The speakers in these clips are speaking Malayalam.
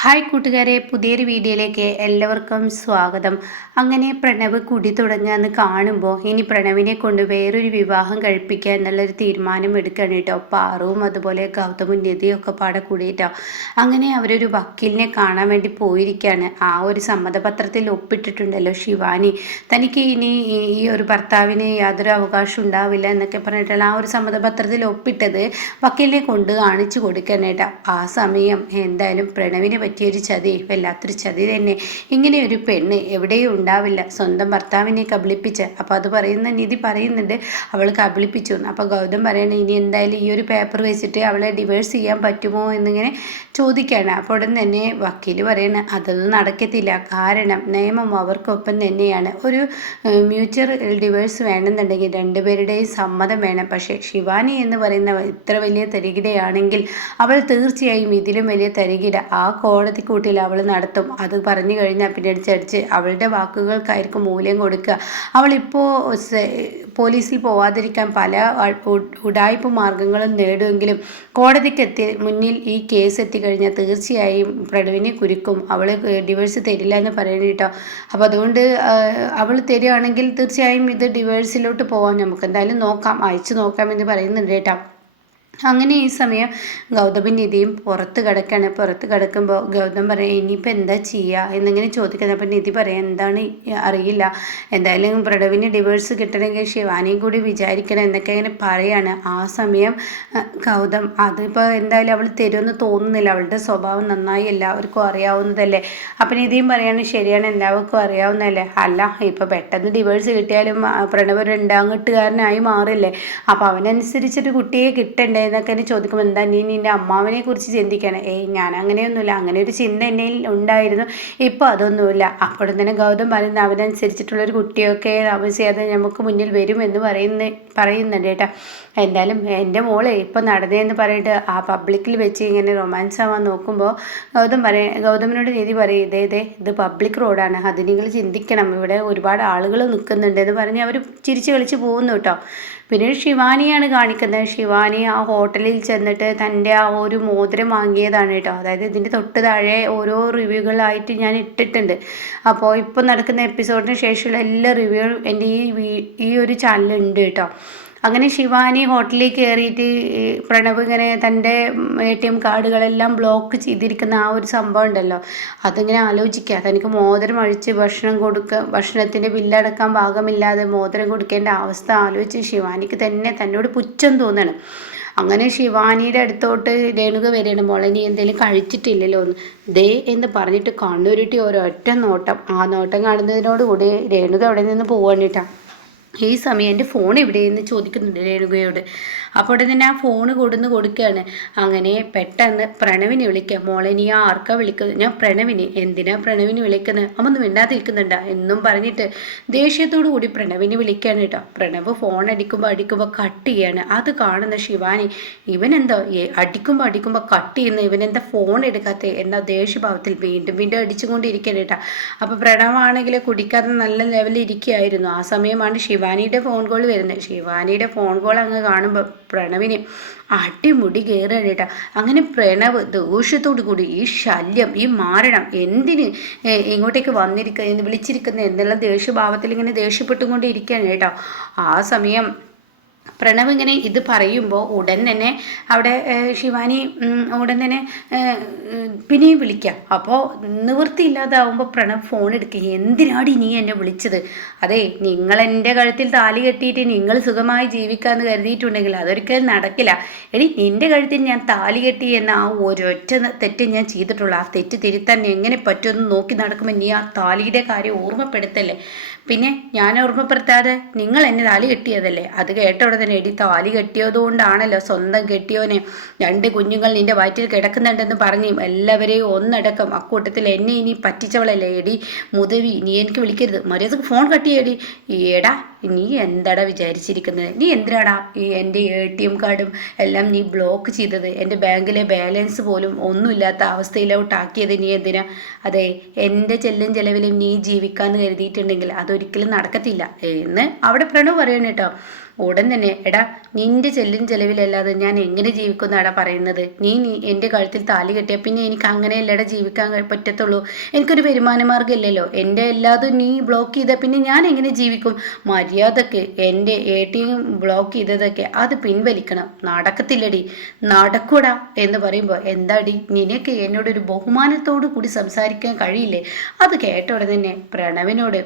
ഹായ് കൂട്ടുകാരെ പുതിയൊരു വീഡിയോയിലേക്ക് എല്ലാവർക്കും സ്വാഗതം. അങ്ങനെ പ്രണവ് കുടി തുടങ്ങുകയെന്ന് കാണുമ്പോൾ ഇനി പ്രണവിനെ കൊണ്ട് വേറൊരു വിവാഹം കഴിപ്പിക്കുക എന്നുള്ളൊരു തീരുമാനം എടുക്കണം കേട്ടോ. പാറുവും അതുപോലെ ഗൗതമും നിധിയും ഒക്കെ പാടെ കൂടിയിട്ടോ. അങ്ങനെ അവരൊരു വക്കീലിനെ കാണാൻ വേണ്ടി പോയിരിക്കുകയാണ് ആ ഒരു സമ്മതപത്രത്തിൽ ഒപ്പിട്ടിട്ടുണ്ടല്ലോ ശിവാനി. തനിക്ക് ഇനി ഈ ഒരു ഭർത്താവിന് യാതൊരു അവകാശം ഉണ്ടാവില്ല എന്നൊക്കെ പറഞ്ഞിട്ടുള്ള ആ ഒരു സമ്മതപത്രത്തിൽ ഒപ്പിട്ടത് വക്കീലിനെ കൊണ്ട് കാണിച്ചു കൊടുക്കാനേട്ടാ ആ സമയം എന്തായാലും പ്രണവിനെ പറ്റിയൊരു ചതി വല്ലാത്തൊരു ചതി തന്നെ. ഇങ്ങനെ ഒരു പെണ്ണ് എവിടെയും ഉണ്ടാവില്ല. സ്വന്തം ഭർത്താവിനെ കബളിപ്പിച്ച്. അപ്പോൾ അത് പറയുന്ന നിധി പറയുന്നുണ്ട്. അവൾ കബളിപ്പിച്ചു. അപ്പോൾ ഗൗതം പറയണ ഇനി എന്തായാലും ഈ ഒരു പേപ്പർ വെച്ചിട്ട് അവളെ ഡിവേഴ്സ് ചെയ്യാൻ പറ്റുമോ? എന്നിങ്ങനെ ചോദിക്കുകയാണ് അപ്പോൾ ഉടൻ തന്നെ വക്കീൽ പറയണ അതൊന്നും നടക്കത്തില്ല. കാരണം നിയമം അവർക്കൊപ്പം തന്നെയാണ്. ഒരു മ്യൂച്വൽ ഡിവേഴ്സ് വേണമെന്നുണ്ടെങ്കിൽ രണ്ടുപേരുടെയും സമ്മതം വേണം. പക്ഷേ ശിവാനി എന്ന് പറയുന്ന ഇത്ര വലിയ തരികിടയാണെങ്കിൽ അവൾ തീർച്ചയായും ഇതിലും വലിയ തരികിട. ആ കോടതി കൂട്ടിൽ അവൾ നടത്തും. അത് പറഞ്ഞു കഴിഞ്ഞാൽ പിന്നീട് ചടിച്ച് അവളുടെ വാക്കുകൾക്കായിരിക്കും മൂല്യം കൊടുക്കുക. അവളിപ്പോൾ പോലീസിൽ പോവാതിരിക്കാൻ പല ഉടായ്പ മാർഗങ്ങളും നേടുമെങ്കിലും കോടതിക്ക് എത്തി മുന്നിൽ ഈ കേസ് എത്തിക്കഴിഞ്ഞാൽ തീർച്ചയായും പ്രണവിനെ കുരുക്കും. അവൾ ഡിവേഴ്സ് തരില്ല എന്ന് പറയണ കേട്ടോ. അപ്പോൾ അതുകൊണ്ട് അവൾ തരികയാണെങ്കിൽ തീർച്ചയായും ഇത് ഡിവേഴ്സിലോട്ട് പോകാം നമുക്ക് എന്തായാലും നോക്കാം. അയച്ചു നോക്കാം എന്ന് പറയുന്നുണ്ട് കേട്ടോ. അങ്ങനെ ഈ സമയം ഗൗതമൻ നിധിയും പുറത്ത് കിടക്കാണ്. പുറത്ത് കിടക്കുമ്പോൾ ഗൗതം പറയാം ഇനിയിപ്പോൾ എന്താ ചെയ്യുക എന്നിങ്ങനെ ചോദിക്കുന്നത്. അപ്പം നിധി പറയാം എന്താണ് അറിയില്ല. എന്തായാലും പ്രണവിന് ഡിവോഴ്സ് കിട്ടണമെങ്കിൽ ശിവാനിയും കൂടി വിചാരിക്കണം എന്നൊക്കെ ഇങ്ങനെ പറയാണ്. ആ സമയം ഗൗതം അതിപ്പോൾ എന്തായാലും അവൾ തരുമെന്ന് തോന്നുന്നില്ല. അവളുടെ സ്വഭാവം നന്നായി എല്ലാവർക്കും അറിയാവുന്നതല്ലേ? അപ്പം നിധിയും പറയാണ് ശരിയാണ് എല്ലാവർക്കും അറിയാവുന്നതല്ലേ? അല്ല ഇപ്പോൾ പെട്ടെന്ന് ഡിവോഴ്സ് കിട്ടിയാലും പ്രണവ് രണ്ടാം മാറില്ലേ? അപ്പോൾ അവനനുസരിച്ചൊരു കുട്ടിയെ കിട്ടണ്ടേ? എന്നൊക്കെ എന്നെ ചോദിക്കുമ്പോൾ എന്താ നീ നിന്റെ അമ്മാവനെ കുറിച്ച് ചിന്തിക്കണം? ഏയ് ഞാൻ അങ്ങനെയൊന്നുമില്ല. അങ്ങനെ ഒരു ചിന്ത എന്നെ ഉണ്ടായിരുന്നു. ഇപ്പോൾ അതൊന്നുമില്ല. അപ്പോഴും തന്നെ ഗൗതം പറയുന്ന അവനനുസരിച്ചിട്ടുള്ളൊരു കുട്ടിയൊക്കെ താമസിയാതെ നമുക്ക് മുന്നിൽ വരും എന്ന് പറയുന്ന പറയുന്നുണ്ട് കേട്ടോ. എന്തായാലും എന്റെ മോളെ ഇപ്പോൾ നടന്നതെന്ന് പറഞ്ഞിട്ട് ആ പബ്ലിക്കിൽ വെച്ച് ഇങ്ങനെ റൊമാൻസ് ആവാൻ നോക്കുമ്പോൾ ഗൗതം പറയ ഗൗതമിനോട് നീതി പറയും ഇതേ ഇതേ ഇത് പബ്ലിക് റോഡാണ് അത് നിങ്ങൾ ചിന്തിക്കണം. ഇവിടെ ഒരുപാട് ആളുകൾ നിൽക്കുന്നുണ്ട് എന്ന് പറഞ്ഞ് അവർ ചിരിച്ച് കളിച്ച് പോകുന്നു കേട്ടോ. പിന്നെ ശിവാനിയാണ് കാണിക്കുന്നത്. ശിവാനി ആ ഹോട്ടലിൽ ചെന്നിട്ട് തന്റെ ആ ഒരു മോതിരം വാങ്ങിയതാണ് കേട്ടോ. അതായത് ഇതിന്റെ തൊട്ട് താഴെ ഓരോ റിവ്യൂകളായിട്ട് ഞാൻ ഇട്ടിട്ടുണ്ട്. അപ്പോൾ ഇപ്പോൾ നടക്കുന്ന എപ്പിസോഡിന് ശേഷമുള്ള എല്ലാ റിവ്യൂകളും എന്റെ ഈ ഈ ഒരു ചാനലുണ്ട് കേട്ടോ. അങ്ങനെ ശിവാനി ഹോട്ടലിൽ കയറിയിട്ട് പ്രണവ് ഇങ്ങനെ തന്റെ എ ടി എം കാർഡുകളെല്ലാം ബ്ലോക്ക് ചെയ്തിരിക്കുന്ന ആ ഒരു സംഭവം ഉണ്ടല്ലോ. അതിങ്ങനെ ആലോചിക്കുക. തനിക്ക് മോതിരം അഴിച്ച് ഭക്ഷണം കൊടുക്കുക ഭക്ഷണത്തിന്റെ ബില്ലടക്കാൻ ഭാഗമില്ലാതെ മോതിരം കൊടുക്കേണ്ട അവസ്ഥ ആലോചിച്ച് ശിവാനിക്ക് തന്നെ തന്നോട് പുച്ഛം തോന്നണം. അങ്ങനെ ശിവാനിയുടെ അടുത്തോട്ട് രേണുക വരികയാണ്. മോളെ നീ എന്തെങ്കിലും കഴിച്ചിട്ടില്ലല്ലോ എന്ന്. ദേ എന്ന് പറഞ്ഞിട്ട് കണ്ണുരുട്ടി ഒരൊറ്റ നോട്ടം. ആ നോട്ടം കാണുന്നതിനോടുകൂടി രേണുക അവിടെ നിന്ന് പോവാണിട്ടാണ് ഈ സമയം എന്റെ ഫോൺ എവിടെയെന്ന് ചോദിക്കുന്നുണ്ട് രേണുകയോട്. അപ്പോൾ തന്നെ ആ ഫോൺ കൊടുന്ന് കൊടുക്കുകയാണ് അങ്ങനെ പെട്ടെന്ന് പ്രണവിനെ വിളിക്കുക മോളെ നീ ആർക്കാ വിളിക്കുന്നത്? ഞാൻ പ്രണവിനെ. എന്തിനാ പ്രണവിനെ വിളിക്കുന്നത്? അമ്മ ഒന്നും മിണ്ടാതിരിക്കുന്നുണ്ടാ? എന്നും പറഞ്ഞിട്ട് ദേഷ്യത്തോടു കൂടി പ്രണവിനെ വിളിക്കുകയാണ് കേട്ടോ. പ്രണവ് ഫോൺ അടിക്കുമ്പോൾ അടിക്കുമ്പോൾ കട്ട് ചെയ്യാണ്. അത് കാണുന്ന ശിവാനി ഇവനെന്തോ? അടിക്കുമ്പോൾ അടിക്കുമ്പോൾ കട്ട് ചെയ്യുന്ന ഇവനെന്താ ഫോൺ എടുക്കാത്ത? എന്താ ദേഷ്യഭാവത്തിൽ വീണ്ടും വീണ്ടും അടിച്ചുകൊണ്ടിരിക്കുകയാണ് കേട്ടോ. അപ്പോൾ പ്രണവാണെങ്കിൽ കുടിക്കാതെ നല്ല ലെവലിൽ ഇരിക്കുകയായിരുന്നു. ആ സമയമാണ് ശിവ ശിവാനിയുടെ ഫോൺ കോൾ വരുന്നത് ശിവാനിയുടെ ഫോൺ കോൾ അങ്ങ് കാണുമ്പോൾ പ്രണവിന് അടിമുടി കയറുകയാണ് കേട്ടോ. അങ്ങനെ പ്രണവ് ദോഷത്തോടു കൂടി ഈ ശല്യം ഈ മാരണം എന്തിന് ഇങ്ങോട്ടേക്ക് വന്നിരിക്കുക വിളിച്ചിരിക്കുന്നത് എന്നുള്ള ദേഷ്യഭാവത്തിൽ ഇങ്ങനെ ദേഷ്യപ്പെട്ടുകൊണ്ടിരിക്കുകയാണ് കേട്ടോ. ആ സമയം പ്രണവ് ഇങ്ങനെ ഇത് പറയുമ്പോൾ ഉടൻ തന്നെ അവിടെ ശിവാനി ഉടൻ തന്നെ പിന്നെയും വിളിക്കാം. അപ്പോൾ നിവൃത്തിയില്ലാതാവുമ്പോൾ പ്രണവ് ഫോൺ എടുക്കുക. എന്തിനാടി നീ എന്നെ വിളിച്ചത്? അതെ നിങ്ങൾ എന്റെ കഴുത്തിൽ താലി കെട്ടിയിട്ട് നിങ്ങൾ സുഖമായി ജീവിക്കാമെന്ന് കരുതിയിട്ടുണ്ടെങ്കിൽ അതൊരിക്കലും നടക്കില്ല. എടി നിന്റെ കഴുത്തിൽ ഞാൻ താലി കെട്ടി എന്ന ആ ഒരൊറ്റ തെറ്റ് ഞാൻ ചെയ്തിട്ടുള്ളൂ ആ തെറ്റ് തിരുത്താൻ എങ്ങനെ പറ്റുമെന്ന് നോക്കി നടക്കുമ്പോൾ നീ ആ താലിയുടെ കാര്യം ഓർമ്മപ്പെടുത്തല്ലേ? പിന്നെ ഞാൻ ഓർമ്മപ്പെടുത്താതെ നിങ്ങൾ എന്നെ താലി കെട്ടിയതല്ലേ? അത് കേട്ട ഉടനെ എടി താലി കെട്ടിയതുകൊണ്ടാണല്ലോ സ്വന്തം കെട്ടിയോനെ രണ്ട് കുഞ്ഞുങ്ങൾ നിന്റെ വയറ്റിൽ കിടക്കുന്നുണ്ടെന്ന് പറഞ്ഞു എല്ലാവരെയും ഒന്നടക്കം. അക്കൂട്ടത്തിൽ എന്നെ ഇനി പറ്റിച്ചവളല്ലേ എടി മുതവി? നീ എനിക്ക് വിളിക്കരുത്. മര്യാദയ്ക്ക് ഫോൺ കട്ടിയേടി ഏടാ നീ എന്താടാ വിചാരിച്ചിരിക്കുന്നത് നീ എന്തിനാടാ ഈ എന്റെ എ ടി എം കാർഡും എല്ലാം നീ ബ്ലോക്ക് ചെയ്തത്? എന്റെ ബാങ്കിലെ ബാലൻസ് പോലും ഒന്നുമില്ലാത്ത അവസ്ഥയിലോട്ടാക്കിയത് നീ എന്തിനാ? അതെ എന്റെ ചെല്ലും ചെലവിലും നീ ജീവിക്കാമെന്ന് കരുതിയിട്ടുണ്ടെങ്കിൽ അതൊരിക്കലും നടക്കത്തില്ല. എന്ന് അവിടെ പ്രണവ് പറയണം കേട്ടോ. ഉടൻ തന്നെ എടാ നിന്റെ ചെല്ലും ചെലവിലല്ലാതെ ഞാൻ എങ്ങനെ ജീവിക്കുന്നാടാ പറയുന്നത്? നീ നീ എന്റെ കഴുത്തിൽ താലി കെട്ടിയാൽ പിന്നെ എനിക്ക് അങ്ങനെയല്ലടാ ജീവിക്കാൻ പറ്റത്തുള്ളൂ. എനിക്കൊരു വരുമാന മാർഗമില്ലല്ലോ. എന്റെ എല്ലാതും നീ ബ്ലോക്ക് ചെയ്താൽ പിന്നെ ഞാൻ എങ്ങനെ ജീവിക്കും? മര്യാദയ്ക്ക് എന്റെ എ ടി എം ബ്ലോക്ക് ചെയ്തതൊക്കെ അത് പിൻവലിക്കണം. നടക്കത്തില്ലടി. നടക്കൂടാ എന്ന് പറയുമ്പോൾ എന്താടി? നിനക്ക് എന്നോടൊരു ബഹുമാനത്തോടു കൂടി സംസാരിക്കാൻ കഴിയില്ലേ? അത് കേട്ട ഉടനെ തന്നെ പ്രണവിനോട്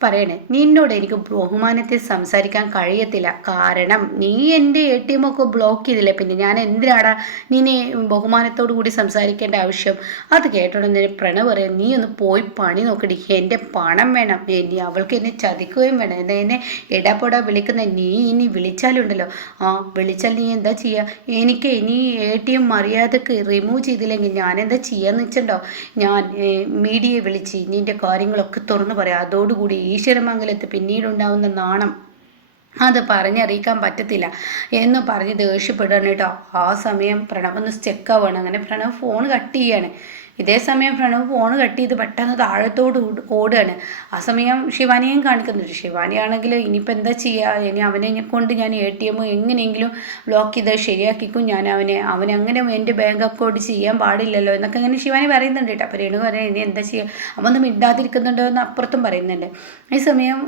പറയണേ നിന്നോട് എനിക്ക് ബഹുമാനത്തിൽ സംസാരിക്കാൻ കഴിയത്തില്ല. കാരണം നീ എന്റെ എ ടി എം ഒക്കെ ബ്ലോക്ക് ചെയ്തില്ലേ? പിന്നെ ഞാൻ എന്തിനാടാ നിന്നെ ബഹുമാനത്തോടു കൂടി സംസാരിക്കേണ്ട ആവശ്യം? അത് കേട്ടോടെ പ്രണവ് പറയാം നീ ഒന്ന് പോയി പണി നോക്കടി എന്റെ പണം വേണം. ഇനി അവൾക്ക് എന്നെ ചതിക്കുകയും വേണം. എന്നാ എന്നെ ഇടപെടാ വിളിക്കുന്ന നീ ഇനി വിളിച്ചാലുണ്ടല്ലോ. ആ വിളിച്ചാൽ നീ എന്താ ചെയ്യുക എനിക്ക് ഇനി എ ടി എം മര്യാദയ്ക്ക് റിമൂവ് ചെയ്തില്ലെങ്കിൽ ഞാൻ എന്താ ചെയ്യാന്ന് വെച്ചിട്ടുണ്ടോ? ഞാൻ മീഡിയയെ വിളിച്ച് നിന്റെ കാര്യങ്ങളൊക്കെ തുറന്നു പറയാം. അതോടുകൂടി ഈശ്വരമംഗലത്ത് പിന്നീടുണ്ടാവുന്ന നാണം അത് പറഞ്ഞറിയിക്കാൻ പറ്റത്തില്ല എന്ന് പറഞ്ഞ് ദേഷ്യപ്പെടുകയാണ് കേട്ടോ. ആ സമയം പ്രണവ് ഒന്ന് സ്റ്റെക്കാവാണ് അങ്ങനെ പ്രണവ് ഫോൺ കട്ട് ചെയ്യാണ് ഇതേ സമയം പ്രണവ് ഫോൺ കട്ട് ചെയ്ത് പെട്ടെന്ന് താഴത്തോട് ഓടുകയാണ് ആ സമയം ശിവാനിയും കാണിക്കുന്നുണ്ട് ശിവാനിയാണെങ്കിൽ ഇനിയിപ്പോൾ എന്താ ചെയ്യുക ഇനി അവനെ കൊണ്ട് ഞാൻ എ ടി എം എങ്ങനെയെങ്കിലും ബ്ലോക്ക് ചെയ്ത് ശരിയാക്കിക്കും. ഞാൻ അവനെ അവൻ അങ്ങനെ എന്റെ ബാങ്ക് അക്കൗണ്ട് ചെയ്യാൻ പാടില്ലല്ലോ എന്നൊക്കെ ഇങ്ങനെ ശിവാനി പറയുന്നുണ്ട് കേട്ടോ. അപ്പോൾ രേണു പറയാൻ ഇനി എന്താ ചെയ്യുക അവൻ ഒന്നും എന്ന് അപ്പുറത്തും പറയുന്നുണ്ട്. ഈ സമയം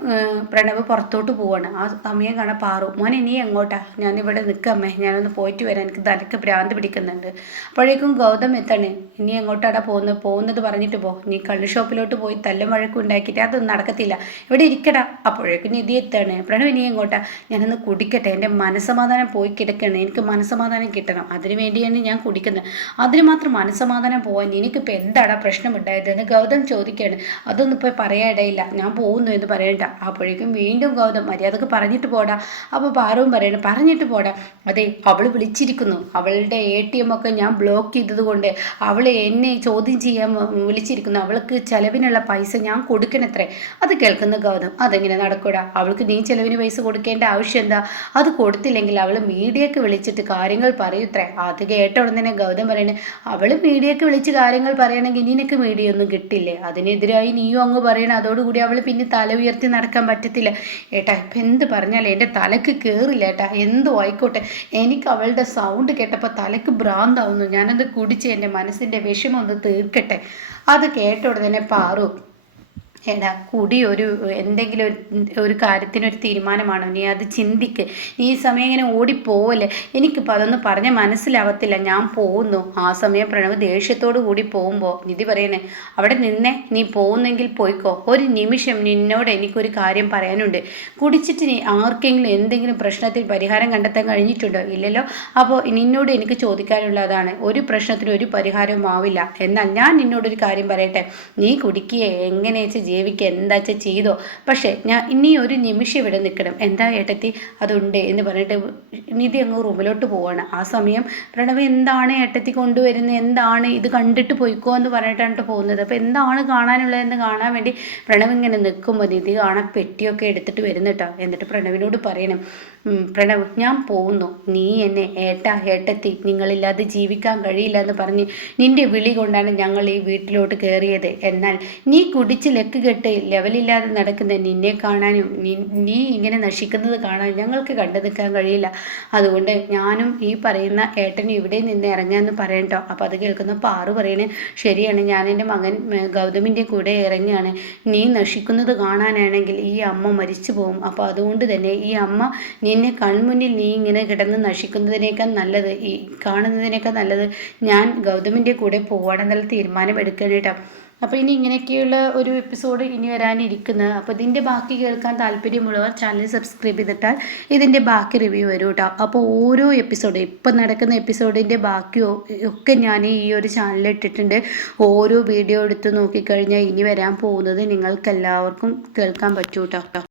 പ്രണവ് പുറത്തോട്ട് പോവാണ്. ആ സമയം കാണാൻ പാറു. മോൻ ഇനി എങ്ങോട്ടാ? ഞാൻ ഞാനിവിടെ നിൽക്കാമേ ഞാനൊന്ന് പോയിട്ട് വരാൻ എനിക്ക് തലക്ക് ഭ്രാന്ത് പിടിക്കുന്നുണ്ട്. അപ്പോഴേക്കും ഗൗതം എത്താണ്? ഇനി എങ്ങോട്ടാടാ പോകുന്നു പോകുന്നത് പറഞ്ഞിട്ട് പോ. നീ കള്ള് ഷോപ്പിലോട്ട് പോയി തല്ലും വഴക്കും ഉണ്ടാക്കിയിട്ട് അതൊന്നും നടക്കത്തില്ല. ഇവിടെ ഇരിക്കടാ. അപ്പോഴേക്കും നിധി എത്താണ്? പ്രണവ് ഇനി എങ്ങോട്ടാ? ഞാനൊന്ന് കുടിക്കട്ടെ. എന്റെ മനസ്സമാധാനം പോയി കിടക്കണം. എനിക്ക് മനസ്സമാധാനം കിട്ടണം. അതിനു വേണ്ടിയാണ് ഞാൻ കുടിക്കുന്നത്. അതിന് മാത്രം മനസ്സമാധാനം പോകാൻ എനിക്കിപ്പോൾ എന്താടാ പ്രശ്നമുണ്ടായത് എന്ന് ഗൗതം ചോദിക്കുകയാണ്. അതൊന്നും ഇപ്പോൾ പറയാൻ ഇടയില്ല. ഞാൻ പോകുന്നു എന്ന് പറയണ്ട. അപ്പോഴേക്കും വീണ്ടും ഗൗതം മര്യാദയ്ക്ക് പറഞ്ഞിട്ട് പോടാ. അപ്പോൾ പാറവും പറയണം പറഞ്ഞിട്ട് പോടാ. അതെ അവൾ വിളിച്ചിരിക്കുന്നു. അവളുടെ എ ടി എം ഒക്കെ ഞാൻ ബ്ലോക്ക് ചെയ്തത് കൊണ്ട് അവൾ എന്നെ ചോദ്യം ചെയ്യാൻ വിളിച്ചിരിക്കുന്നു. അവൾക്ക് ചെലവിനുള്ള പൈസ ഞാൻ കൊടുക്കണത്രേ. അത് കേൾക്കുന്ന ഗൗതം അതെങ്ങനെ നടക്കൂടാ? അവൾക്ക് നീ ചെലവിന് പൈസ കൊടുക്കേണ്ട ആവശ്യം എന്താ? അത് കൊടുത്തില്ലെങ്കിൽ അവൾ മീഡിയക്ക് വിളിച്ചിട്ട് കാര്യങ്ങൾ പറയൂത്രേ. അത് കേട്ട ഉടനെ തന്നെ ഗൗതം പറയണേ അവൾ മീഡിയക്ക് വിളിച്ച് കാര്യങ്ങൾ പറയണമെങ്കിൽ നിനക്ക് മീഡിയ ഒന്നും കിട്ടില്ലേ? അതിനെതിരായി നീയും അങ്ങ് പറയണം. അതോടുകൂടി അവൾ പിന്നെ തല ഉയർത്തി നടക്കാൻ പറ്റത്തില്ല. ഏട്ടാ ഇപ്പം എന്ത് പറഞ്ഞാലും എന്റെ തലക്ക് കയറില്ല ഏട്ടാ. എന്തോ ആയിക്കോട്ടെ. എനിക്ക് അവളുടെ സൗണ്ട് കേട്ടപ്പോൾ തലക്ക് ഭ്രാന്താവുന്നു. ഞാനത് കുടിച്ച് എന്റെ മനസ്സിന്റെ വിഷമം ഒന്ന് തീർക്കട്ടെ. അത് കേട്ട ഉടനെ പാറു എടാ കുടി ഒരു എന്തെങ്കിലും ഒരു- കാര്യത്തിനൊരു തീരുമാനമാണോ? നീ അത് ചിന്തിക്ക്. നീ ഈ സമയം ഇങ്ങനെ ഓടിപ്പോവല്ലേ? എനിക്കിപ്പോൾ അതൊന്നും പറഞ്ഞ് മനസ്സിലാവത്തില്ല. ഞാൻ പോകുന്നു. ആ സമയം പ്രണവ് ദേഷ്യത്തോടു കൂടി പോകുമ്പോൾ നിധി പറയണേ അവിടെ നിന്നേ നീ പോകുന്നെങ്കിൽ പോയിക്കോ. ഒരു നിമിഷം നിന്നോട് എനിക്കൊരു കാര്യം പറയാനുണ്ട്. കുടിച്ചിട്ട് നീ ആർക്കെങ്കിലും എന്തെങ്കിലും പ്രശ്നത്തിൽ പരിഹാരം കണ്ടെത്താൻ കഴിഞ്ഞിട്ടുണ്ടോ? ഇല്ലല്ലോ. അപ്പോൾ നിന്നോട് എനിക്ക് ചോദിക്കാനുള്ളതാണ്. ഒരു പ്രശ്നത്തിനും ഒരു പരിഹാരവും ആവില്ല. എന്നാൽ ഞാൻ നിന്നോടൊരു കാര്യം പറയട്ടെ? നീ കുടിക്കുകയെ എങ്ങനെ ജീവിക്കുക എന്താ വെച്ചാൽ ചെയ്തോ? പക്ഷേ ഞാൻ ഇനി ഒരു നിമിഷം ഇവിടെ നിൽക്കണം. എന്താ ഏട്ടത്തി? അതുണ്ട് എന്ന് പറഞ്ഞിട്ട് നിധി അങ്ങ് റൂമിലോട്ട് പോവാണ്. ആ സമയം പ്രണവ് എന്താണ് ഏട്ടത്തി കൊണ്ടുവരുന്നത്? എന്താണ്? ഇത് കണ്ടിട്ട് പോയിക്കോ എന്ന് പറഞ്ഞിട്ടാണ് പോകുന്നത്. അപ്പോൾ എന്താണ് കാണാനുള്ളതെന്ന് കാണാൻ വേണ്ടി പ്രണവ് ഇങ്ങനെ നിൽക്കുമ്പോൾ നിധി കാണാൻ പെട്ടിയൊക്കെ എടുത്തിട്ട് വരുന്നിട്ടോ എന്നിട്ട് പ്രണവിനോട് പറയണം പ്രണവ് ഞാൻ പോകുന്നു. നീ എന്നെ ഏട്ടാ ഏട്ടത്തി നിങ്ങളില്ലാതെ ജീവിക്കാൻ കഴിയില്ല എന്ന് പറഞ്ഞ് നിന്റെ വിളി കൊണ്ടാണ് ഞങ്ങൾ ഈ വീട്ടിലോട്ട് കയറിയത്. എന്നാൽ നീ കുടിച്ച് ലക്ക് കെട്ട് ലെവലില്ലാതെ നടക്കുന്ന നിന്നെ കാണാനും നീ- ഇങ്ങനെ നശിക്കുന്നത് കാണാൻ ഞങ്ങൾക്ക് കണ്ടു നിൽക്കാൻ കഴിയില്ല. അതുകൊണ്ട് ഞാനും ഈ പറയുന്ന ഏട്ടനും ഇവിടെ നിന്ന് ഇറങ്ങാമെന്ന് പറയട്ടോ അപ്പോൾ അത് കേൾക്കുന്ന പാറു പറയണേ ശരിയാണ് ഞാൻ എന്റെ മകൻ ഗൗതമിന്റെ കൂടെ ഇറങ്ങിയാണ് നീ നശിക്കുന്നത് കാണാനാണെങ്കിൽ ഈ അമ്മ മരിച്ചു പോകും. അപ്പോൾ അതുകൊണ്ട് തന്നെ ഈ അമ്മ നിന്നെ കൺമുന്നിൽ നീ ഇങ്ങനെ കിടന്ന് നശിക്കുന്നതിനേക്കാൾ നല്ലത് ഈ കാണുന്നതിനേക്കാൾ നല്ലത് ഞാൻ ഗൗതമിന്റെ കൂടെ പോകണമെന്നുള്ള തീരുമാനം എടുക്കണം അപ്പോൾ ഇനി ഇങ്ങനെയൊക്കെയുള്ള ഒരു എപ്പിസോഡ് ഇനി വരാനിരിക്കുന്നത് അപ്പോൾ ഇതിന്റെ ബാക്കി കേൾക്കാൻ താല്പര്യമുള്ളവർ ചാനൽ സബ്സ്ക്രൈബ് ചെയ്തിട്ടാൽ ഇതിന്റെ ബാക്കി റിവ്യൂ വരും കേട്ടോ അപ്പോൾ ഓരോ എപ്പിസോഡ് ഇപ്പം നടക്കുന്ന എപ്പിസോഡിന്റെ ബാക്കിയോ ഒക്കെ ഞാൻ ഈ ഒരു ചാനലിൽ ഇട്ടിട്ടുണ്ട്. ഓരോ വീഡിയോ എടുത്ത് നോക്കിക്കഴിഞ്ഞാൽ ഇനി വരാൻ പോകുന്നത് നിങ്ങൾക്ക് എല്ലാവർക്കും കേൾക്കാൻ പറ്റൂ കേട്ടോ